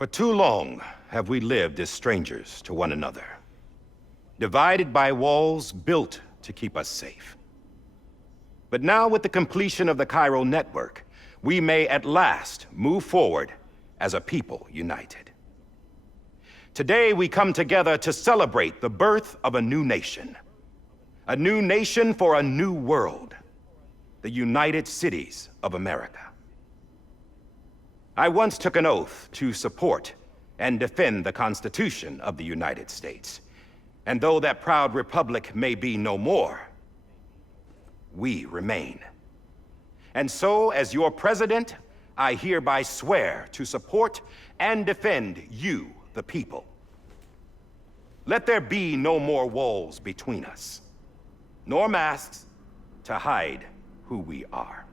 For too long have we lived as strangers to one another, divided by walls built to keep us safe. But now, with the completion of the Chiral network, we may at last move forward as a people united. Today, we come together to celebrate the birth of a new nation. A new nation for a new world. The United Cities of America. I once took an oath to support and defend the Constitution of the United States. And though that proud republic may be no more, we remain. And so, as your president, I hereby swear to support and defend you, the people. Let there be no more walls between us, nor masks to hide who we are.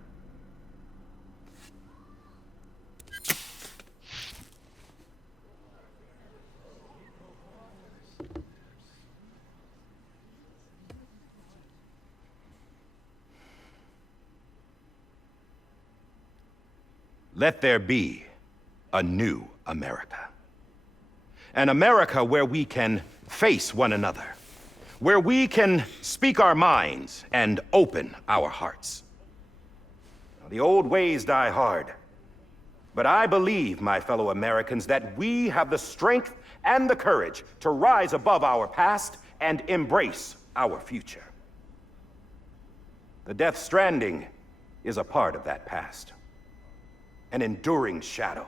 Let there be a new America. An America where we can face one another, where we can speak our minds and open our hearts. The old ways die hard, but I believe, my fellow Americans, that we have the strength and the courage to rise above our past and embrace our future. The Death Stranding is a part of that past. An enduring shadow,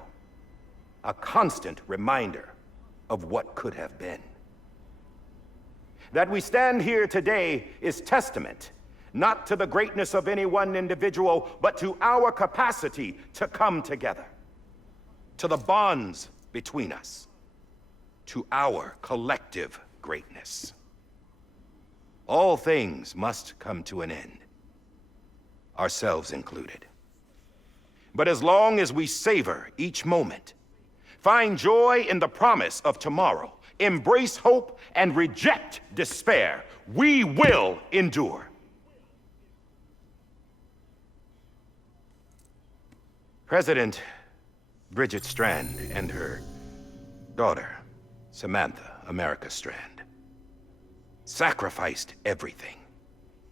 a constant reminder of what could have been. That we stand here today is testament, not to the greatness of any one individual, but to our capacity to come together, to the bonds between us, to our collective greatness. All things must come to an end, ourselves included. But as long as we savor each moment, find joy in the promise of tomorrow, embrace hope, and reject despair, we will endure. President Bridget Strand and her daughter, Samantha America Strand, sacrificed everything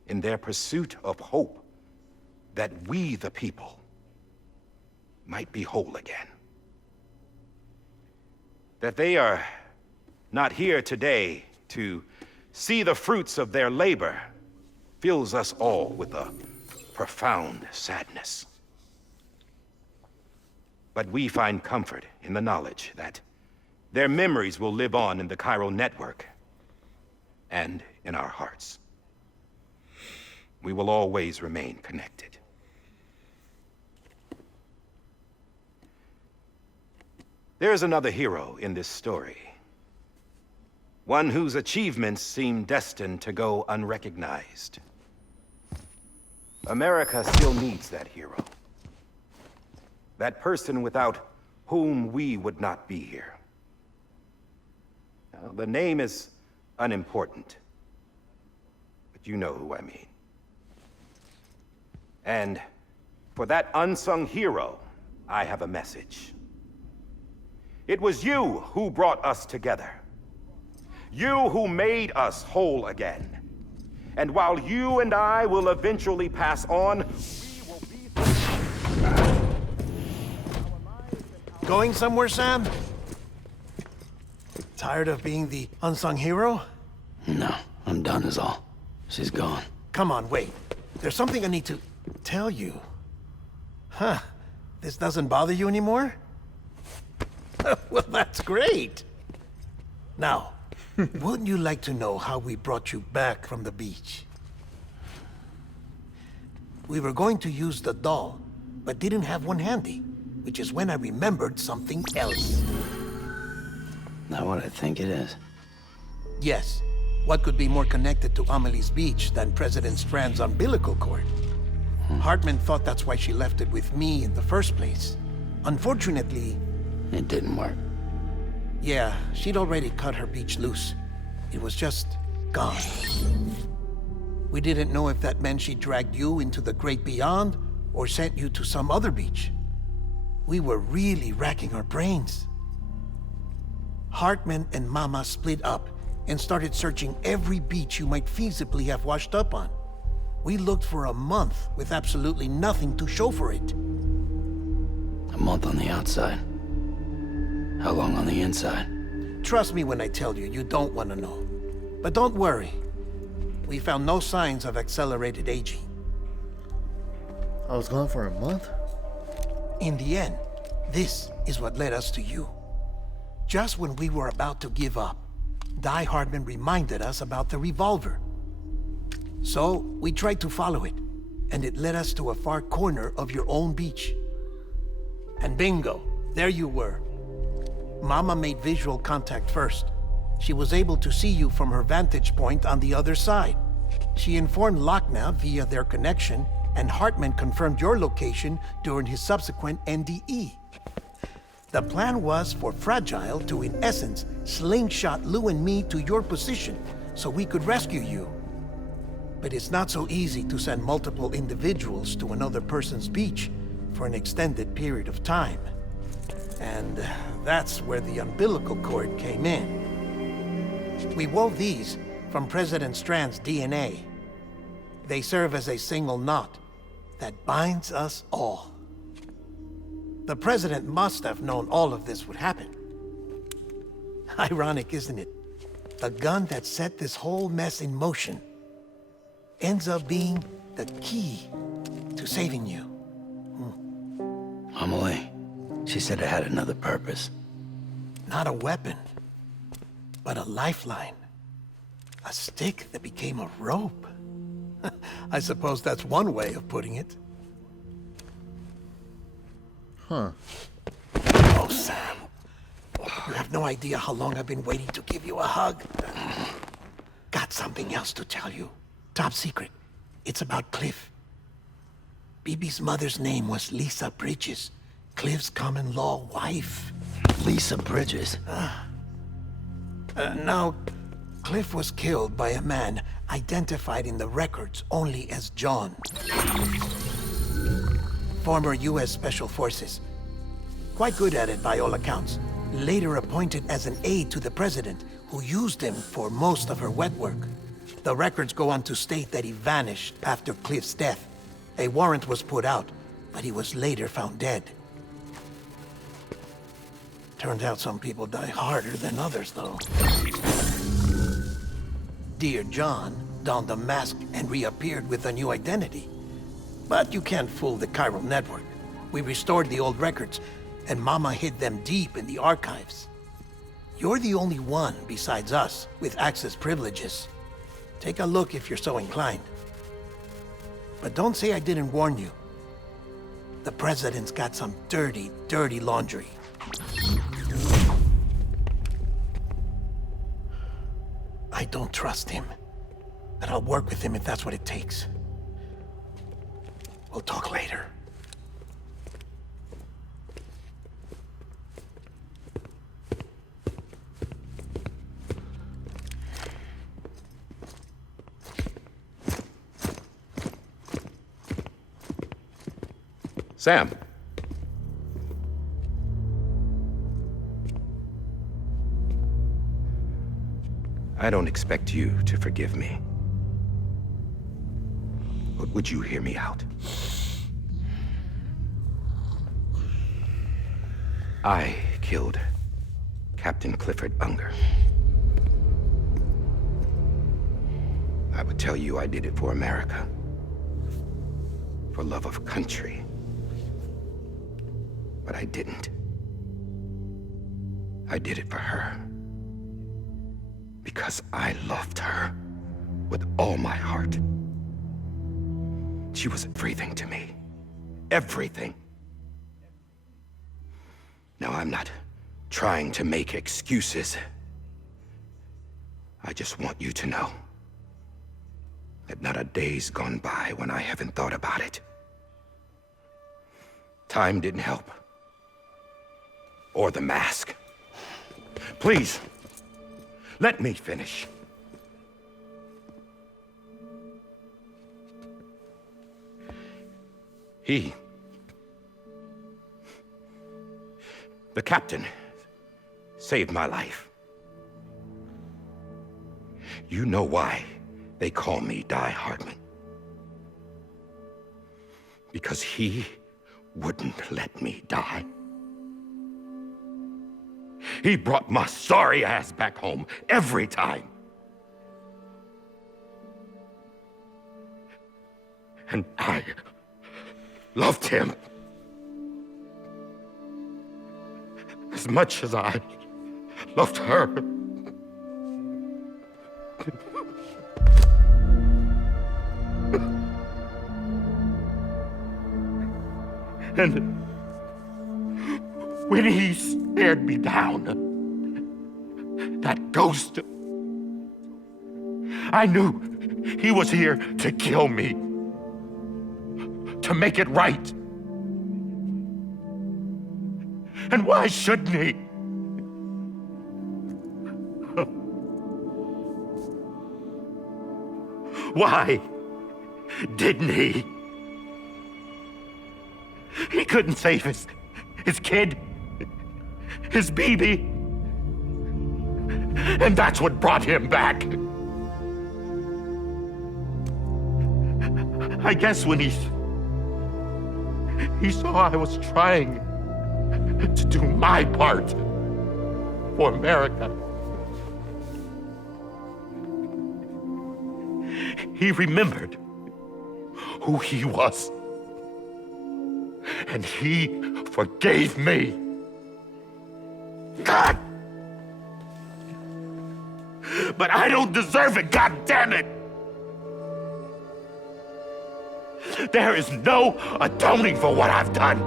in their pursuit of hope that we, the people, might be whole again. That they are not here today to see the fruits of their labor fills us all with a profound sadness. But we find comfort in the knowledge that their memories will live on in the Chiral network and in our hearts. We will always remain connected. There's another hero in this story. One whose achievements seem destined to go unrecognized. America still needs that hero. That person without whom we would not be here. Now, the name is unimportant, but you know who I mean. And for that unsung hero, I have a message. It was you who brought us together. You who made us whole again. And while you and I will eventually pass on, we will be... Going somewhere, Sam? Tired of being the unsung hero? No, I'm done is all. She's gone. Come on, wait. There's something I need to tell you. Huh. This doesn't bother you anymore? Well, that's great. Now, wouldn't you like to know how we brought you back from the beach? We were going to use the doll, but didn't have one handy, which is when I remembered something else. Not what I think it is. Yes. What could be more connected to Amelie's beach than President Strand's umbilical cord? Hartman thought that's why she left it with me in the first place. Unfortunately... It didn't work. Yeah, she'd already cut her beach loose. It was just gone. We didn't know if that meant she dragged you into the great beyond, or sent you to some other beach. We were really racking our brains. Hartman and Mama split up and started searching every beach you might feasibly have washed up on. We looked for a month with absolutely nothing to show for it. A month on the outside. How long on the inside? Trust me when I tell you, you don't want to know. But don't worry. We found no signs of accelerated aging. I was gone for a month? In the end, this is what led us to you. Just when we were about to give up, Die-Hardman reminded us about the revolver. So, we tried to follow it, and it led us to a far corner of your own beach. And bingo, there you were. Mama made visual contact first. She was able to see you from her vantage point on the other side. She informed Locknaw via their connection, and Hartman confirmed your location during his subsequent NDE. The plan was for Fragile to, in essence, slingshot Lou and me to your position so we could rescue you. But it's not so easy to send multiple individuals to another person's beach for an extended period of time. And that's where the umbilical cord came in. We wove these from President Strand's DNA. They serve as a single knot that binds us all. The President must have known all of this would happen. Ironic, isn't it? The gun that set this whole mess in motion ends up being the key to saving you. Amelie, she said it had another purpose. Not a weapon, but a lifeline. A stick that became a rope. I suppose that's one way of putting it. Huh. Oh, Sam. You have no idea how long I've been waiting to give you a hug. Got something else to tell you. Top secret. It's about Cliff. BB's mother's name was Lisa Bridges, Cliff's common-law wife. Lisa Bridges. Now, Cliff was killed by a man identified in the records only as John. Former U.S. Special Forces. Quite good at it by all accounts. Later appointed as an aide to the president, who used him for most of her wet work. The records go on to state that he vanished after Cliff's death. A warrant was put out, but he was later found dead. Turns out some people die harder than others, though. Dear John donned a mask and reappeared with a new identity. But you can't fool the chiral network. We restored the old records, and Mama hid them deep in the archives. You're the only one besides us with access privileges. Take a look if you're so inclined. But don't say I didn't warn you. The president's got some dirty, dirty laundry. I don't trust him, but I'll work with him if that's what it takes. We'll talk later. Sam. I don't expect you to forgive me. But would you hear me out? I killed Captain Clifford Unger. I would tell you I did it for America. For love of country. But I didn't. I did it for her. Because I loved her with all my heart. She was everything to me. Everything. Now, I'm not trying to make excuses. I just want you to know that not a day's gone by when I haven't thought about it. Time didn't help. Or the mask. Please, let me finish. The captain saved my life. You know why they call me Die-Hardman? Because he wouldn't let me die. He brought my sorry ass back home every time. And I loved him as much as I loved her. And when he stared me down, that ghost, I knew he was here to kill me, to make it right. And why shouldn't he? Why didn't he? He couldn't save his kid, his baby. And that's what brought him back. I guess when he saw I was trying to do my part for America, he remembered who he was. And he forgave me. God! But I don't deserve it, God damn it! There is no atoning for what I've done.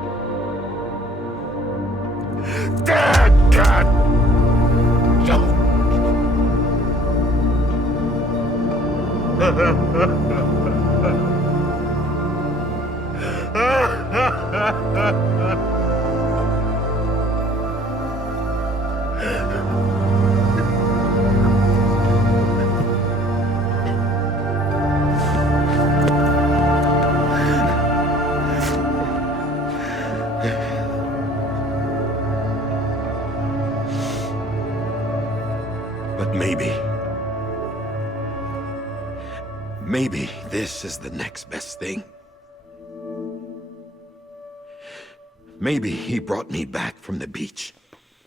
Damn, God! But maybe this is the next best thing. Maybe he brought me back from the beach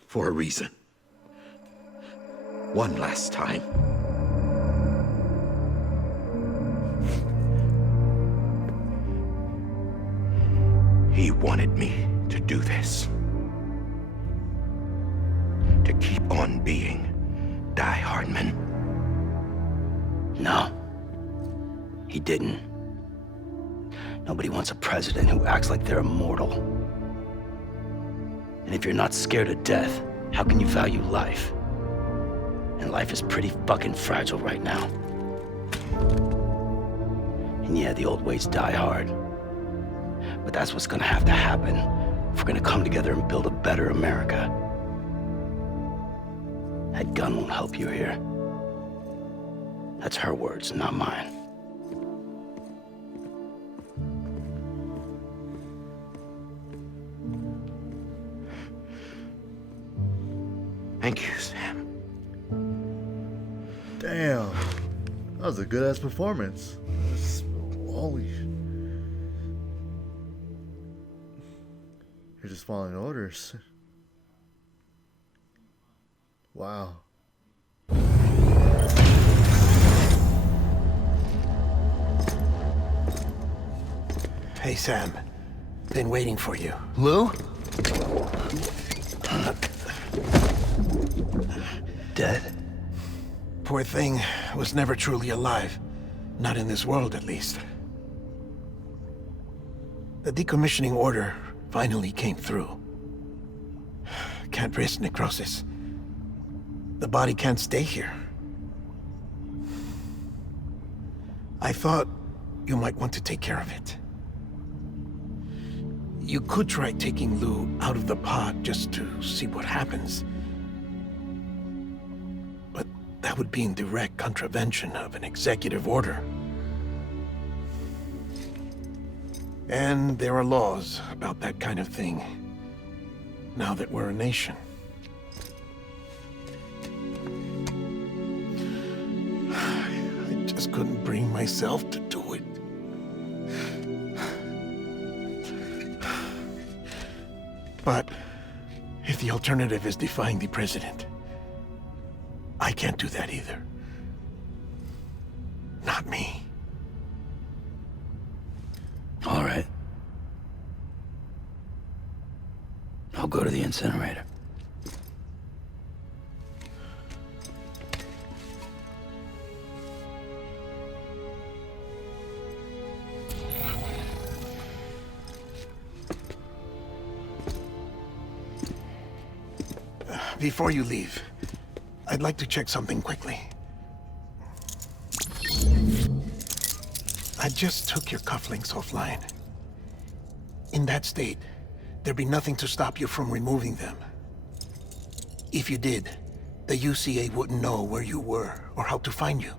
for a reason. One last time. He wanted me to do this. To keep on being Die-Hardman. No. He didn't. Nobody wants a president who acts like they're immortal. And if you're not scared of death, how can you value life? And life is pretty fucking fragile right now. And yeah, the old ways die hard. But that's what's gonna have to happen if we're gonna come together and build a better America. That gun won't help you here. That's her words, not mine. Thank you, Sam. Damn. That was a good ass performance. Holy shit. You're just following orders. Wow. Hey, Sam. Been waiting for you. Lou? Dead? Poor thing was never truly alive. Not in this world, at least. The decommissioning order finally came through. Can't risk necrosis. The body can't stay here. I thought you might want to take care of it. You could try taking Lou out of the pod just to see what happens. But that would be in direct contravention of an executive order. And there are laws about that kind of thing, now that we're a nation. just couldn't bring myself to do it. But if the alternative is defying the president, I can't do that either. Not me. All right. I'll go to the incinerator. Before you leave, I'd like to check something quickly. I just took your cufflinks offline. In that state, there'd be nothing to stop you from removing them. If you did, the UCA wouldn't know where you were or how to find you.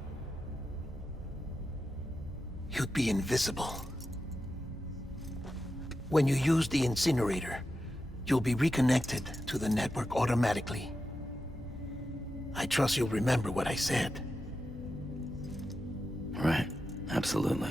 You'd be invisible. When you use the incinerator, you'll be reconnected to the network automatically. I trust you'll remember what I said. Right. Absolutely.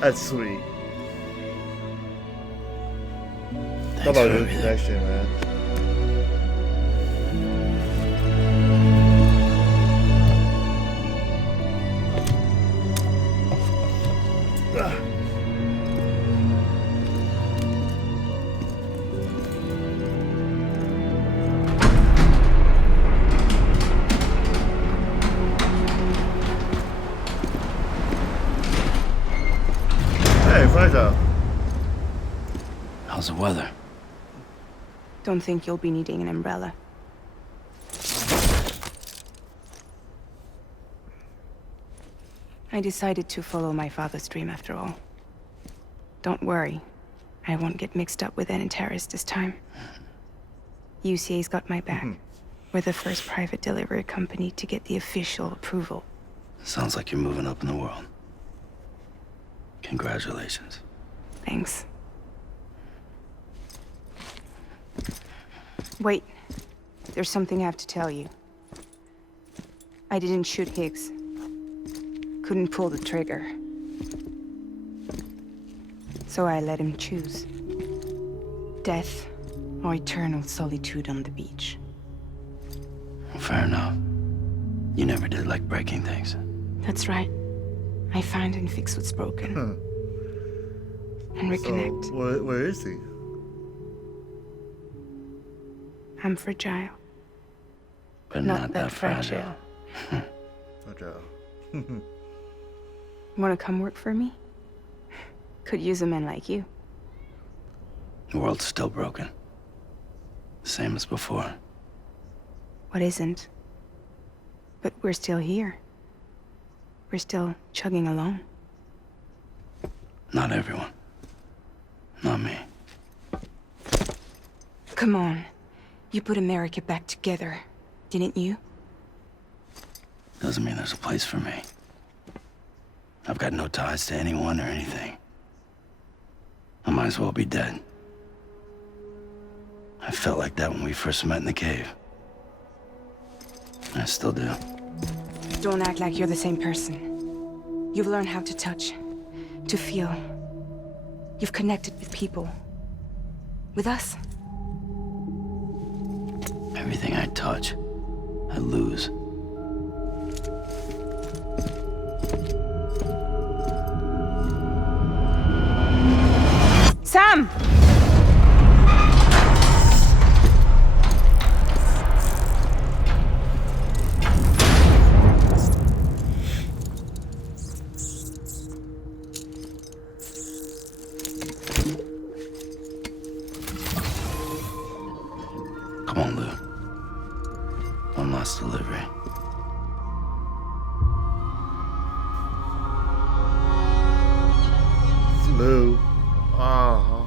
That's sweet. Thanks How about for a good everything. connection, man? Hey, Fragile. How's the weather? Don't think you'll be needing an umbrella. I decided to follow my father's dream after all. Don't worry. I won't get mixed up with any terrorists this time. UCA's got my back. We're the first private delivery company to get the official approval. Sounds like you're moving up in the world. Congratulations. Thanks. Wait. There's something I have to tell you. I didn't shoot Higgs. Couldn't pull the trigger. So I let him choose. Death or eternal solitude on the beach. Fair enough. You never did like breaking things. That's right. I find and fix what's broken. And reconnect. So, where is he? I'm fragile. But not that fragile. Fragile. Wanna come work for me? Could use a man like you. The world's still broken. Same as before. What isn't? But we're still here. We're still chugging along. Not everyone. Not me. Come on. You put America back together, didn't you? Doesn't mean there's a place for me. I've got no ties to anyone or anything. I might as well be dead. I felt like that when we first met in the cave. I still do. Don't act like you're the same person. You've learned how to touch, to feel. You've connected with people. With us. Everything I touch, I lose. Sam! Come on, Lou. One last delivery. Lou. Ah.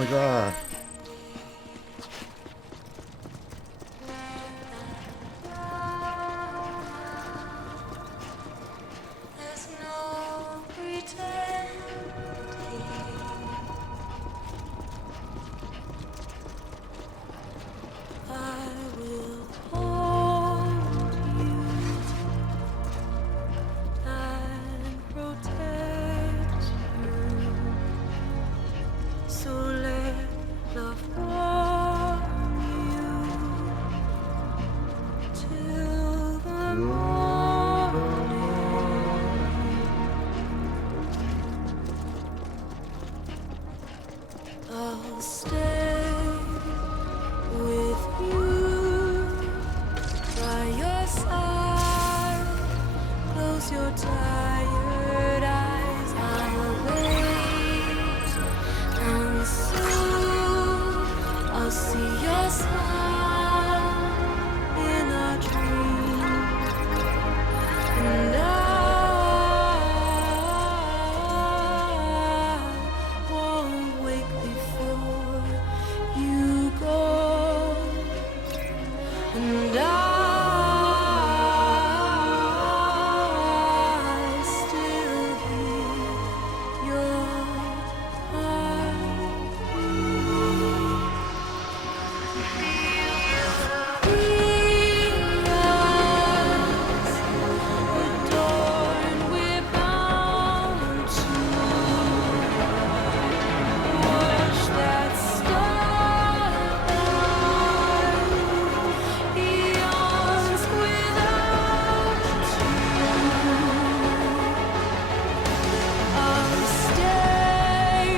my god. There's no pretending. I will hold you and protect you. So let love warm you till the morning. I'll stay with you by your side. Close your tired eyes. I'll wait, and soon I'll see your smile in a dream, and I won't wake before you go, and I still hear your heartbeat. Adorned, we're bound to watch that starlight eons without you. I'll stay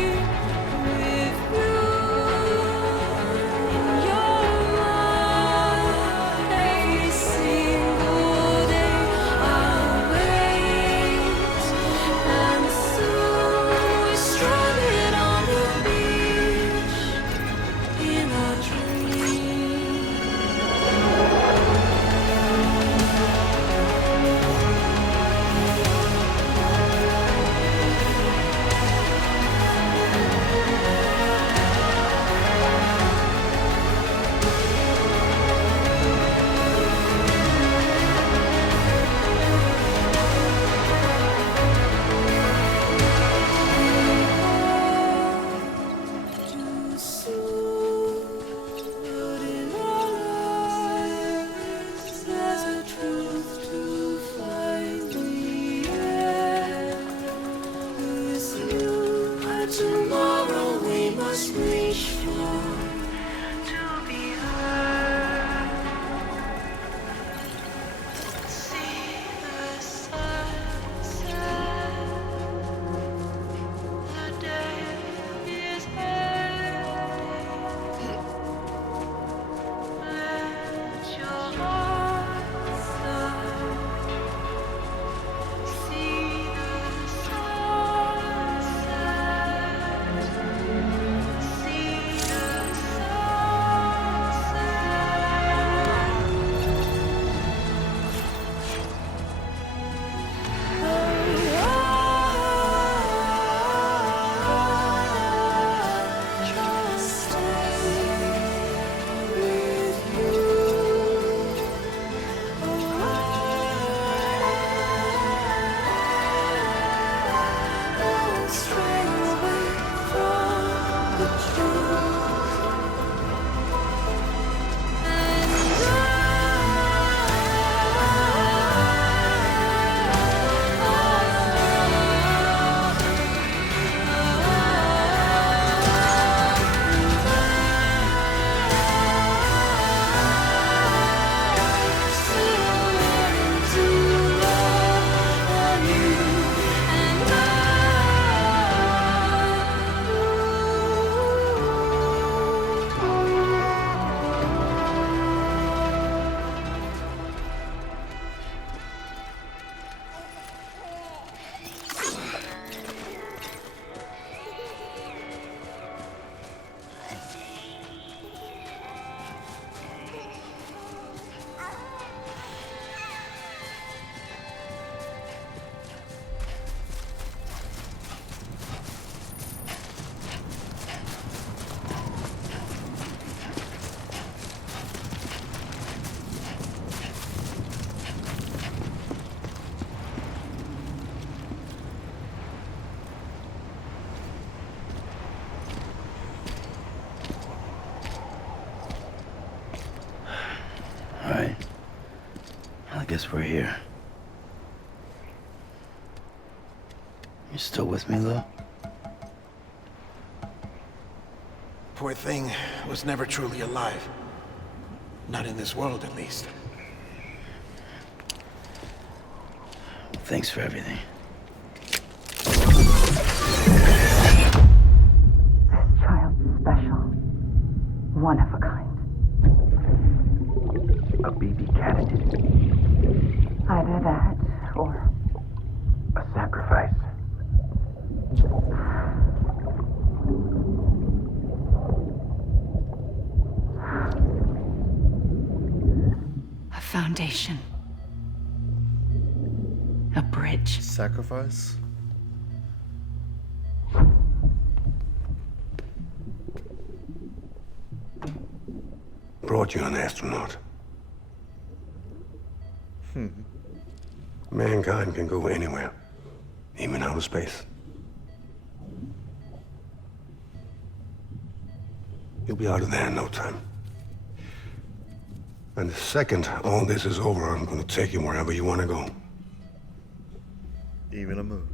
with you in your mind every single day. I'll wait, and soon we're stranded on the beach in a dream. Too soon, but in our lives there's a truth to find the end. With you, and tomorrow we must reach for to be heard. See the sunset. The day is ending. Let your heart start. See the sunset. See the guess we're here. You still with me, Lou? Poor thing was never truly alive. Not in this world, at least. Thanks for everything. Child special. One of a kind. A BB candidate. Either that, or A sacrifice. a foundation. A bridge. Sacrifice? Brought you an astronaut. Mankind can go anywhere, even outer space. You'll be out of there in no time. And the second all this is over, I'm gonna take you wherever you wanna go. Even a moon.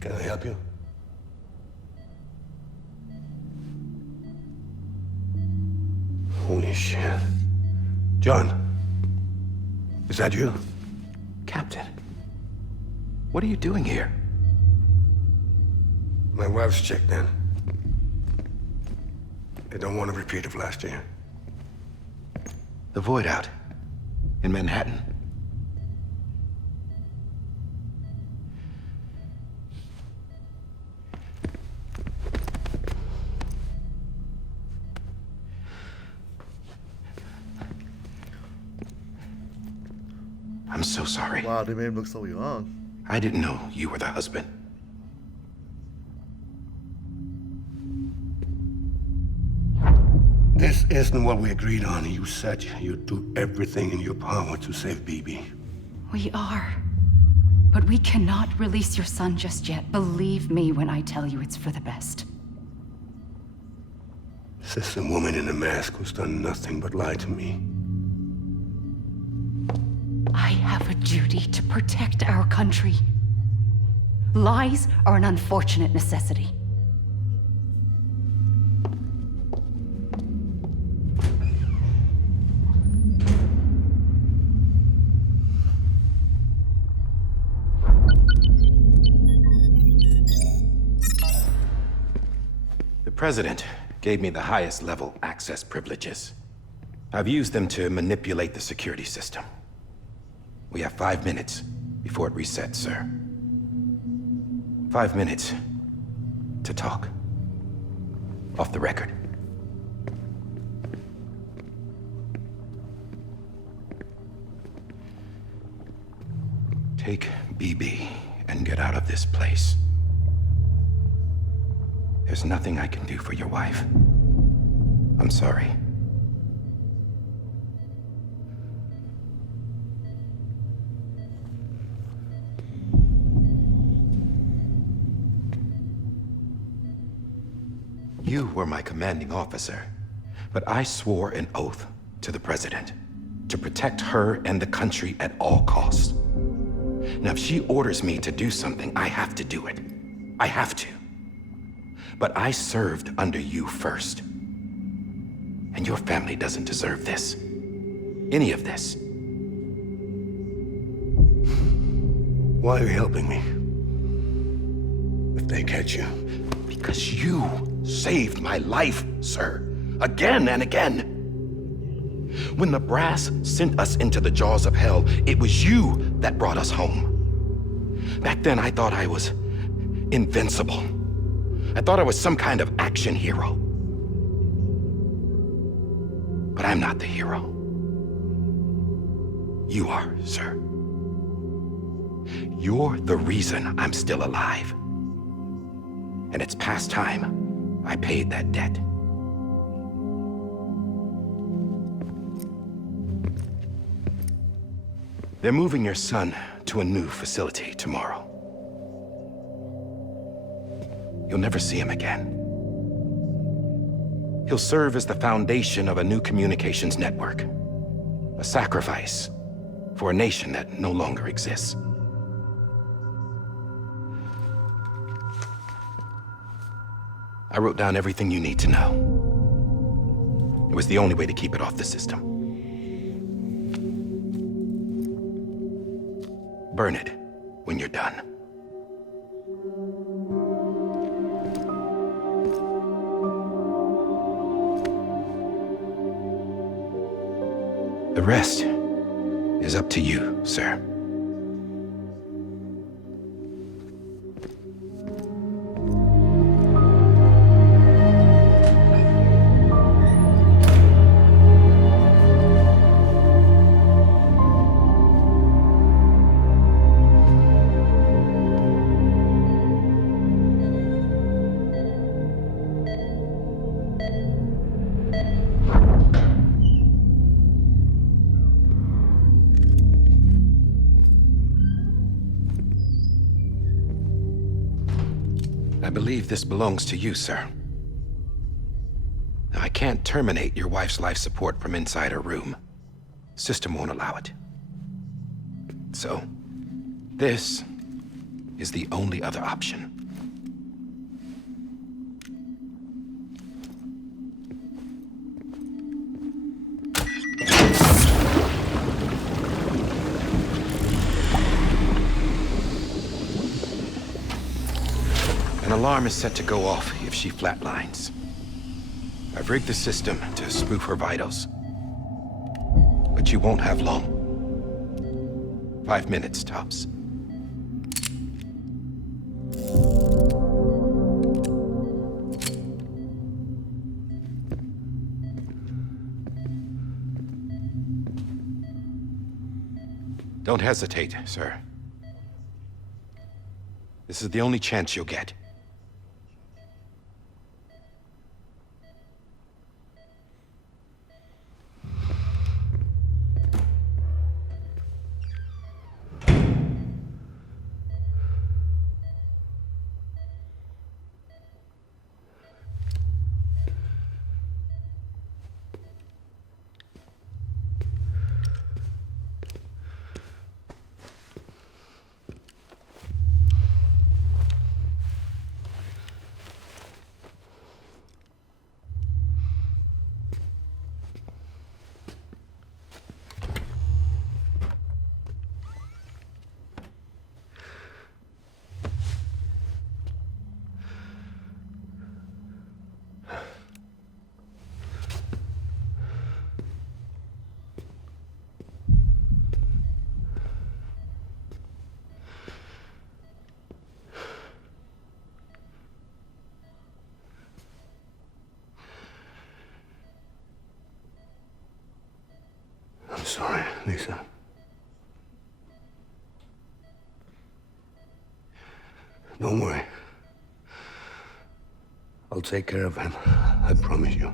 Can I help you? Holy shit. John, is that you? Captain, what are you doing here? My wife's checked in. They don't want a repeat of last year. The Void Out in Manhattan. I'm so sorry. Wow, they made him look so young. I didn't know you were the husband. This isn't what we agreed on. You said you'd do everything in your power to save BB. We are. But we cannot release your son just yet. Believe me when I tell you it's for the best. This is a woman in a mask who's done nothing but lie to me. I have a duty to protect our country. Lies are an unfortunate necessity. The President gave me the highest level access privileges. I've used them to manipulate the security system. We have 5 minutes before it resets, sir. 5 minutes to talk. Off the record. Take BB and get out of this place. There's nothing I can do for your wife. I'm sorry. You were my commanding officer, but I swore an oath to the President to protect her and the country at all costs. Now, if she orders me to do something, I have to do it. I have to. But I served under you first. And your family doesn't deserve this. Any of this. Why are you helping me? If they catch you. Because you saved my life, sir. Again and again. When the brass sent us into the jaws of hell, it was you that brought us home. Back then, I thought I was invincible. I thought I was some kind of action hero. But I'm not the hero. You are, sir. You're the reason I'm still alive. And it's past time I paid that debt. They're moving your son to a new facility tomorrow. You'll never see him again. He'll serve as the foundation of a new communications network. A sacrifice for a nation that no longer exists. I wrote down everything you need to know. It was the only way to keep it off the system. Burn it when you're done. The rest is up to you, sir. I believe this belongs to you, sir. Now, I can't terminate your wife's life support from inside her room. System won't allow it. So, this is the only other option. An alarm is set to go off if she flatlines. I've rigged the system to spoof her vitals. But you won't have long. 5 minutes, tops. Don't hesitate, sir. This is the only chance you'll get. I'm sorry, Lisa. Don't worry. I'll take care of him. I promise you.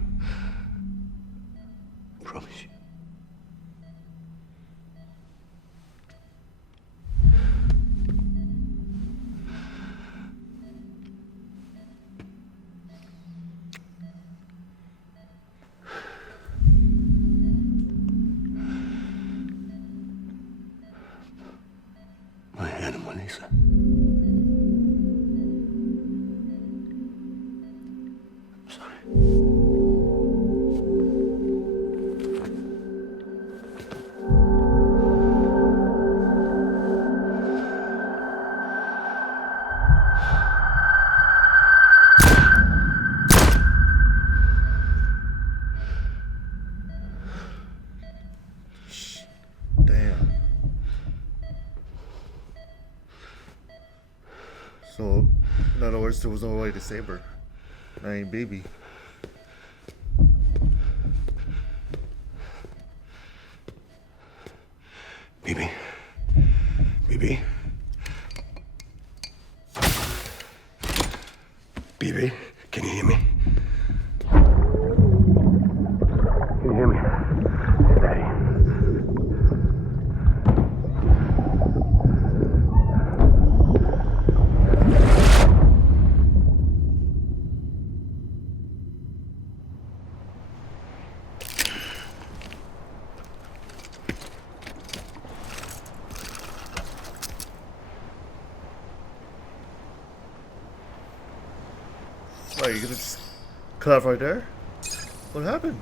I promise you. My animal, Lisa. I'm sorry. Damn. So, in other words, there was no way to save her. I ain't baby. Bibi. Bibi. Bibi, can you hear me? Can you hear me? It's Daddy. Wait, you gonna just cut off right there? What happened?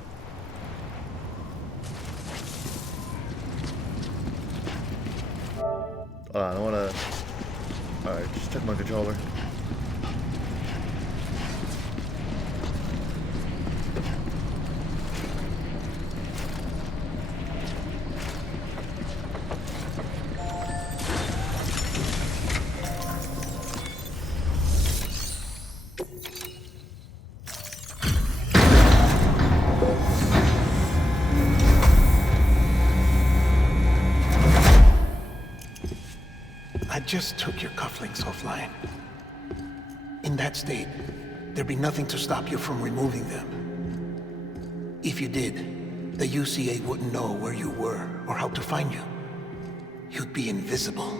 I don't wanna. Alright, just took my controller. I just took your cufflinks offline. In that state, there'd be nothing to stop you from removing them. If you did, the UCA wouldn't know where you were or how to find you. You'd be invisible.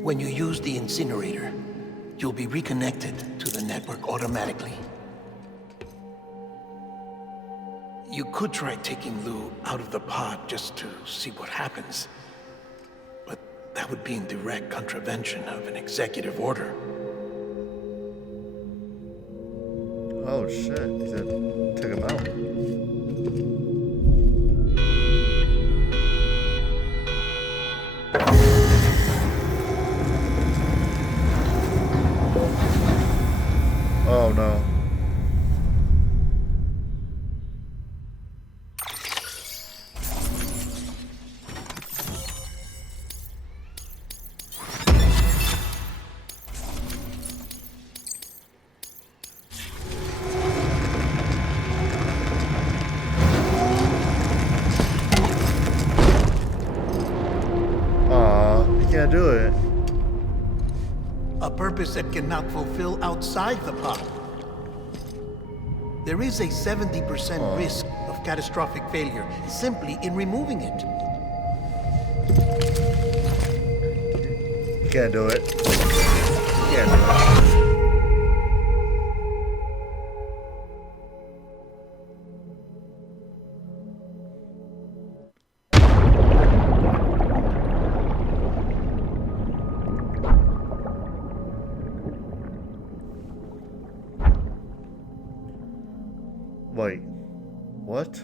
When you use the incinerator, you'll be reconnected to the network automatically. You could try taking Lou out of the pod just to see what happens. But that would be in direct contravention of an executive order. Oh shit, he said take him out. Oh no. Can't do it. A purpose that cannot fulfill outside the pod. There is a 70% risk of catastrophic failure simply in removing it. Can't do it. Can't do it. Wait, what?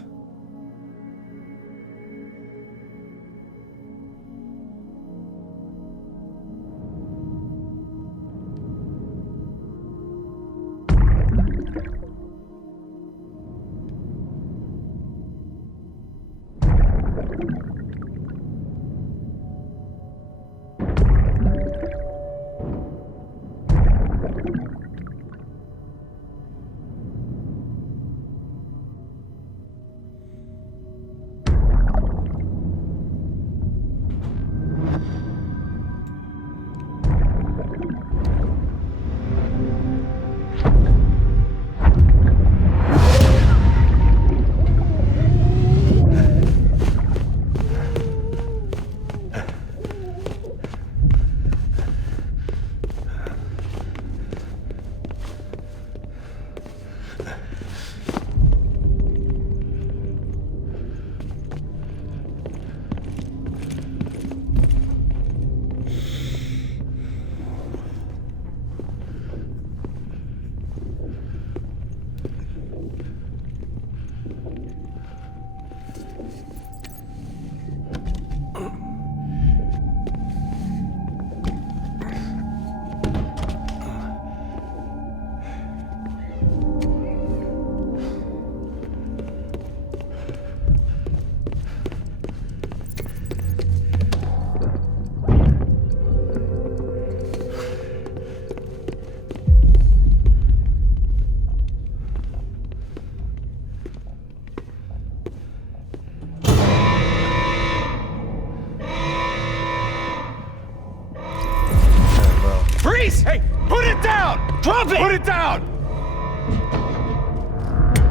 Hey, put it down! Drop it! Put it down!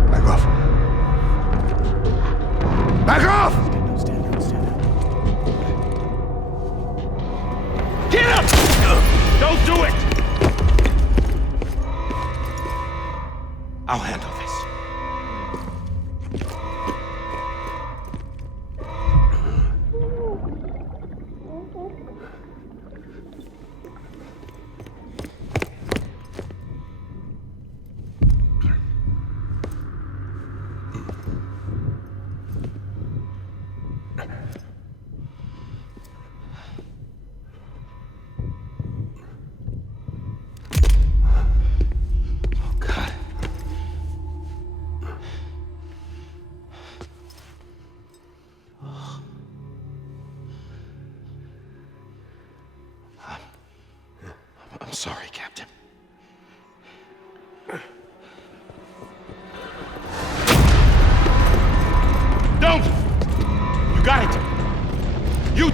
Back off. Back off! Stand down. Get up! Don't do it! I'll handle this.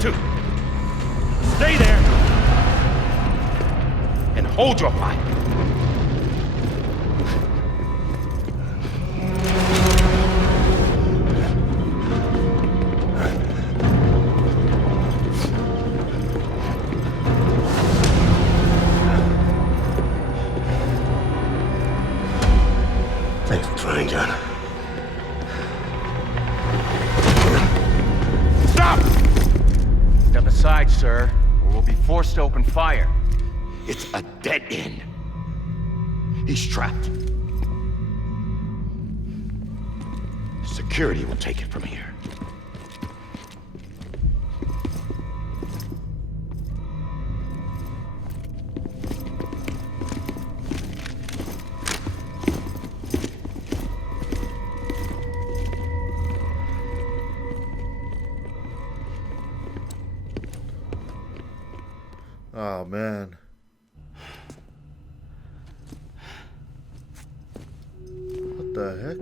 to. Stay there and hold your fire. Thanks for trying, John. Stop! Step aside, sir, or we'll be forced to open fire. It's a dead end. He's trapped. Security will take it from here. Oh man. What the heck?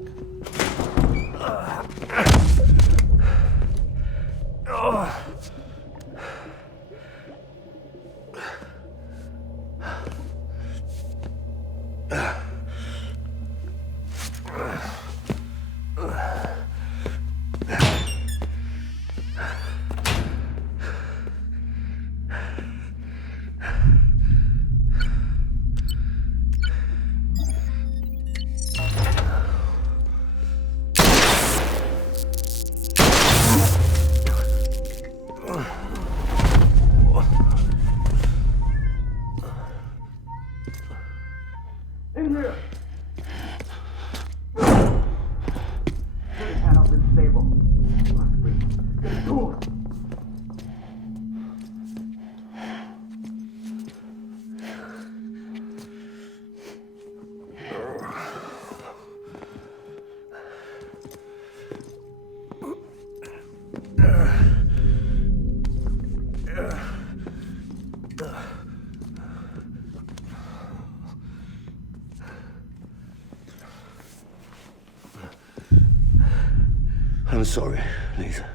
I'm sorry, Lisa.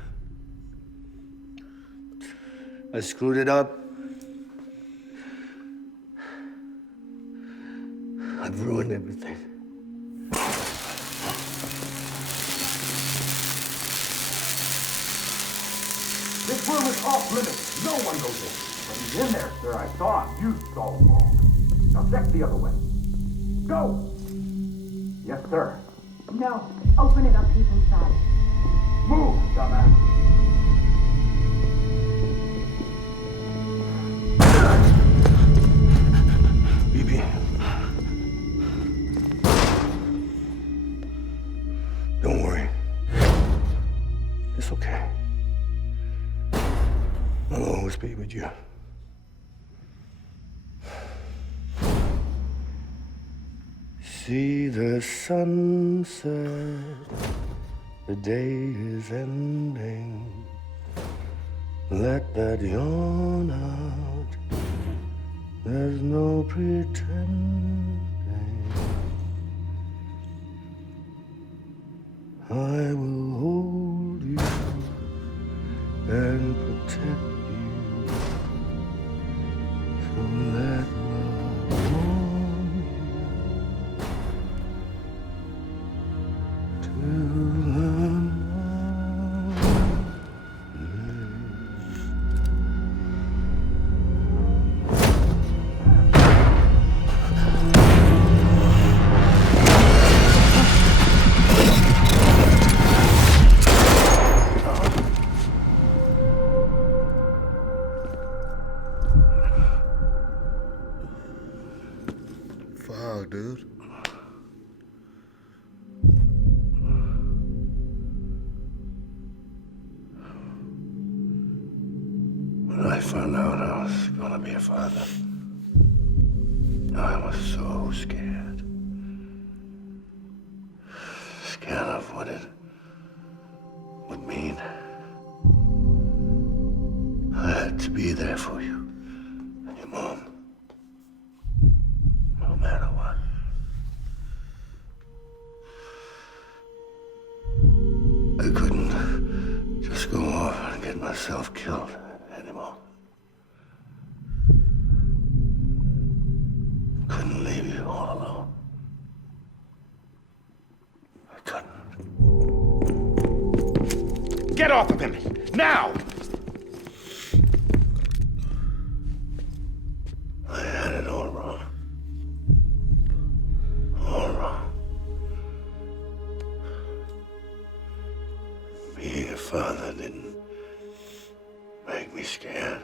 I screwed it up. I've ruined everything. This room is off limits. No one goes in. When he's in there, sir, I saw him. You saw him wrong. Now check the other way. Go! Yes, sir. No. Open it up. He's inside. Move, dumbass. BB. Don't worry. It's okay. I'll always be with you. See the sunset. The day is ending. Let that yawn out. There's no pretending. I will hold you and protect you. So let love warm you till the Fuck, dude. When I found out I was gonna be a father, I was so scared. Scared of what it would mean. I had to be there for you and your mom. No matter what. I couldn't just go off and get myself killed all alone. I couldn't. Get off of him! Now! I had it all wrong. All wrong. Being a father didn't make me scared.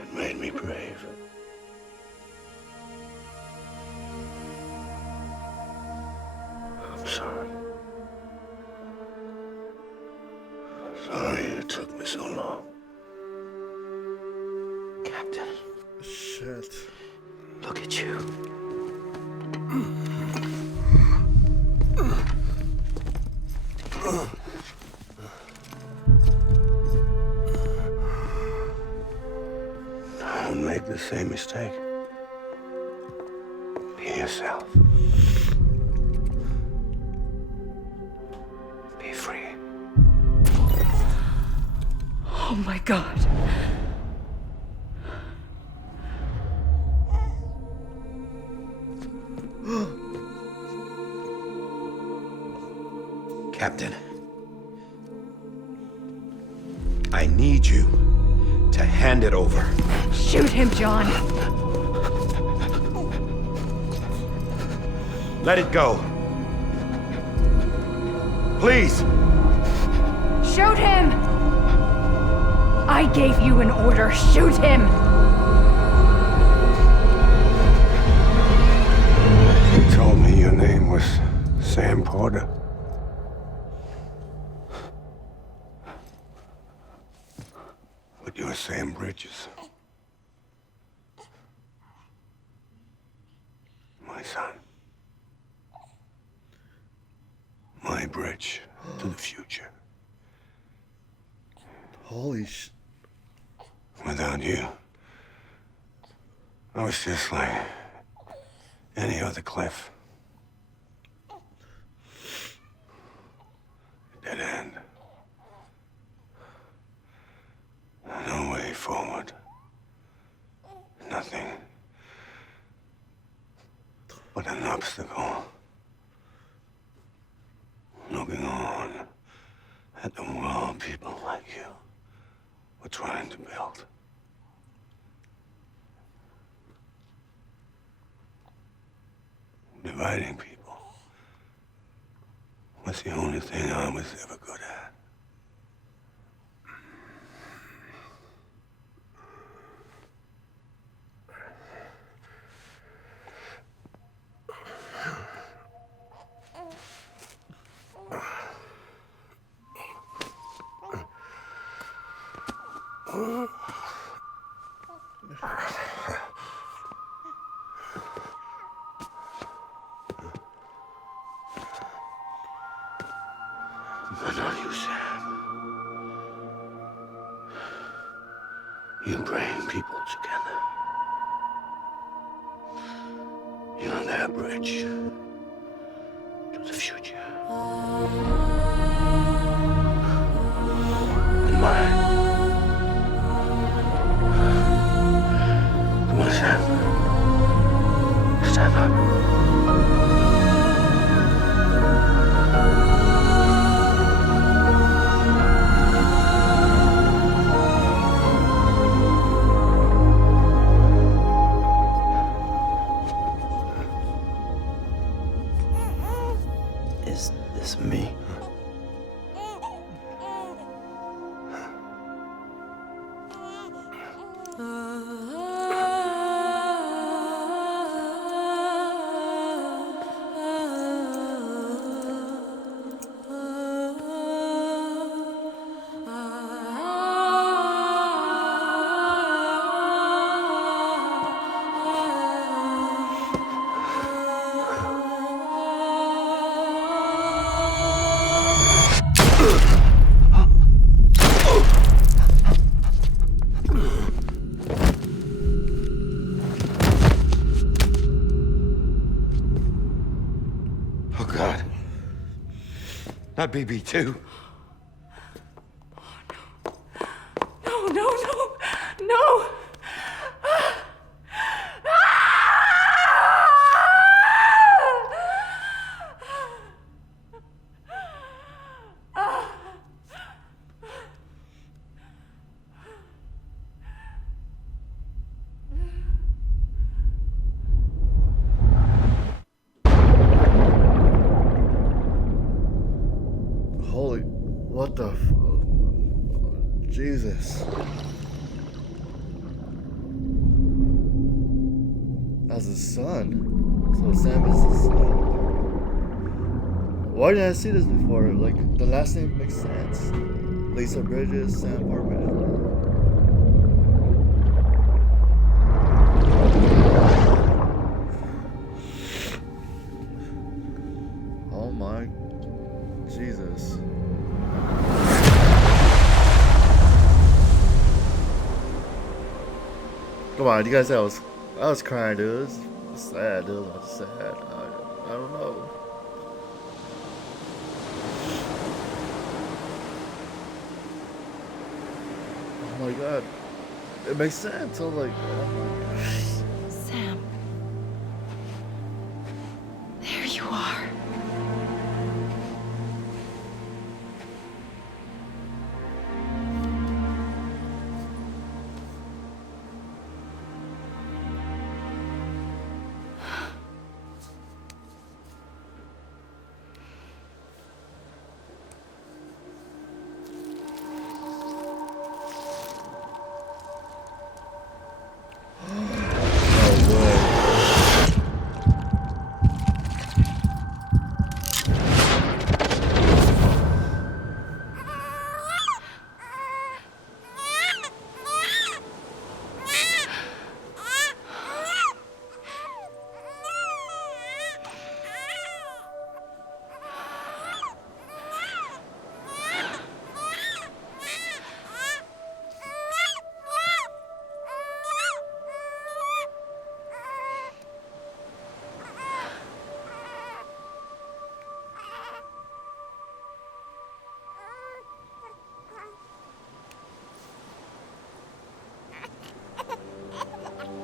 It made me brave. I'm sorry. Sorry it took me so long. Captain, Shit. look at you. Don't make the same mistake. Be yourself. Be free. Oh my God. Captain, I need you to hand it over. Shoot him, John. Let it go. Please. Shoot him! I gave you an order. Shoot him! You told me your name was Sam Porter. But you're Sam Bridges. My son. My bridge to the future. Holy sh... Without you, I was just like any other Cliff. Dead end. No way forward. Nothing but an obstacle. Looking on at the world people like you were trying to build. Dividing people was the only thing I was ever good at. But not you, Sam. You bring people together. You're their bridge to the future. And mine. Come on, Sam. Stand up. Is this me? Oh, God. Not BB2. No, no, no, no! Jesus. That's his son. So Sam is his son. Why didn't I see this before? Like, the last name makes sense. Lisa Bridges, Sam Bridges. Oh my Jesus. Come on, you guys, I was crying, dude. It was sad, dude. I was sad. I don't know. Oh my god. It makes sense. I was like, oh my god. Sam. There you are.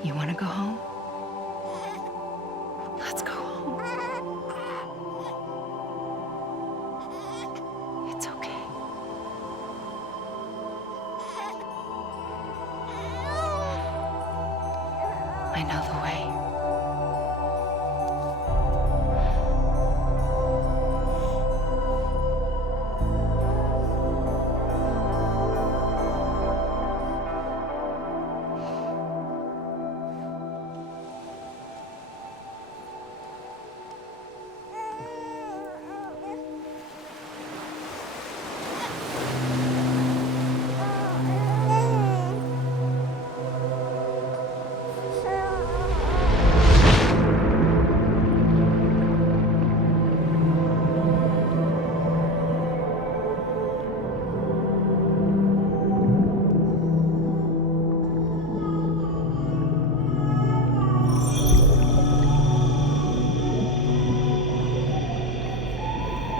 You want to go home? Let's go home. It's okay. I know the way.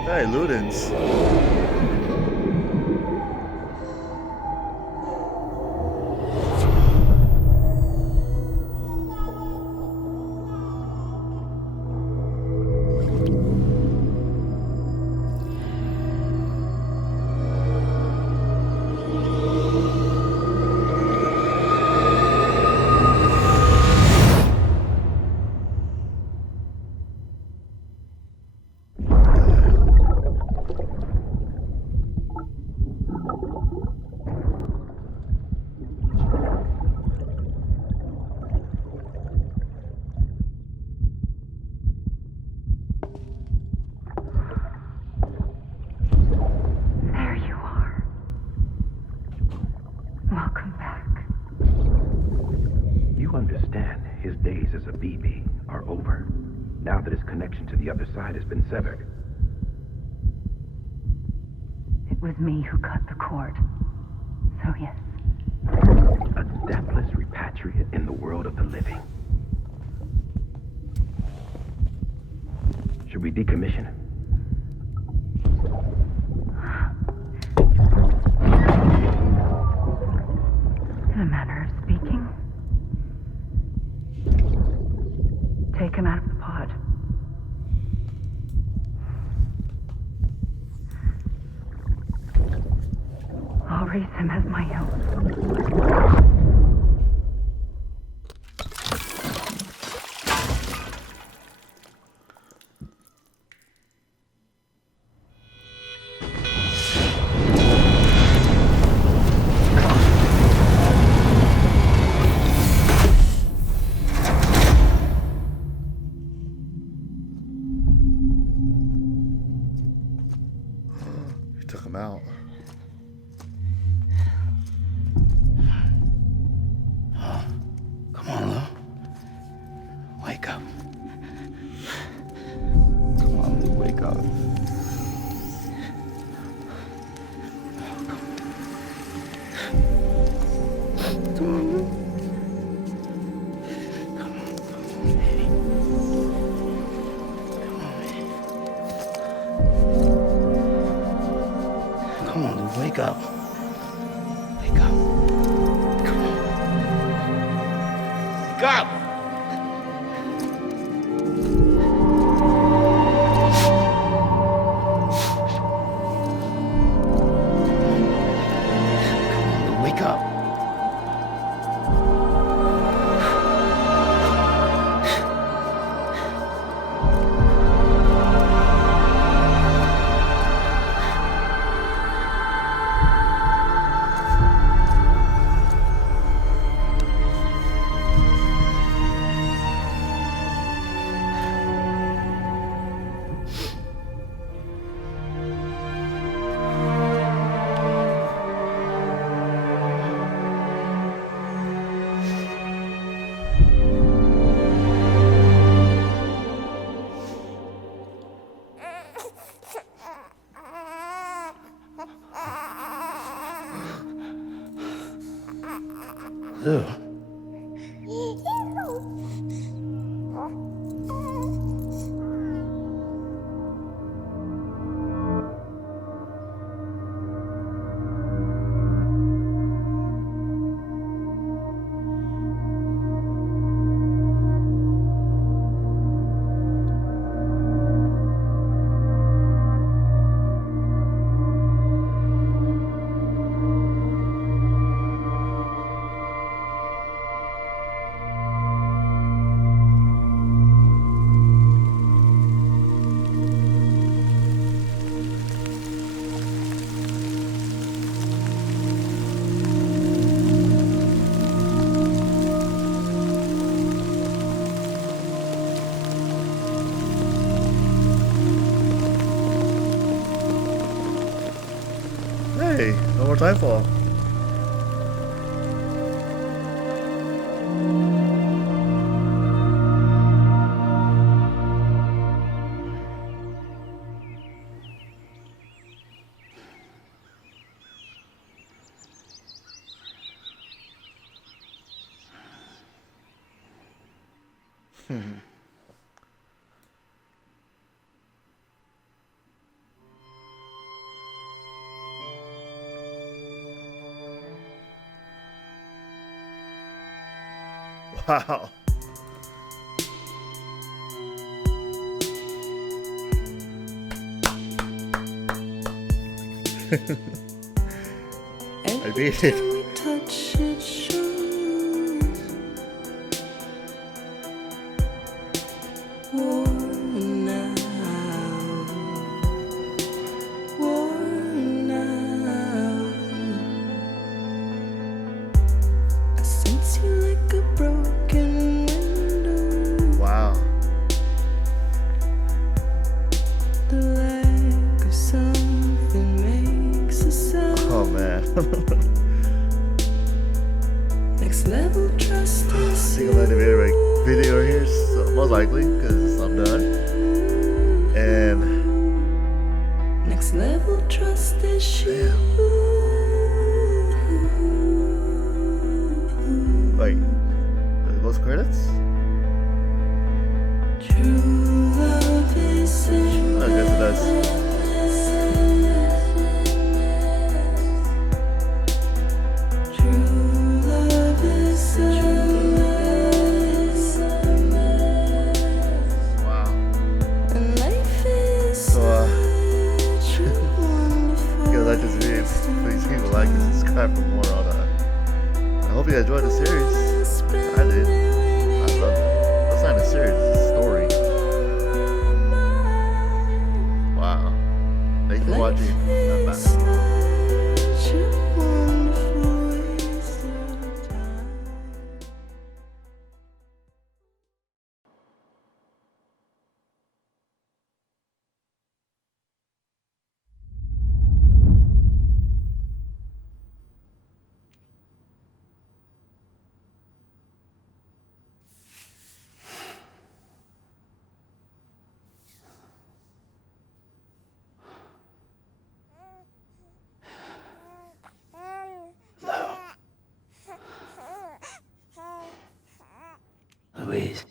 Hey, Ludens. There you are. Welcome back. You understand his days as a BB are over, now that his connection to the other side has been severed. It was me who cut the cord. So yes. A deathless repatriate in the world of the living. Should we decommission him? In a manner of speaking. Take him out of the pod. I'll raise him as my own. Wake up. Wake up. Come on. Wake up! Wake up. Ew. Hey, no more Timefall. Wow. I beat it. Touch it shows worn out, worn out. I sense you like a broken window. Wow. The lack of something makes a sound. Oh man. Next level trust I is think I'm gonna make a video here, so most likely, because I'm done. And next level trust is you. wait, those credits? True love is I guess it does. true love is Wow. and life is So, such a wonderful if you like this video, please keep a like and subscribe for more on I hope you guys enjoyed the series. I did. I love it. That's not a series, it's a story. Wow. Thanks for watching. I'm back. such a wonderful waste of time. Louise.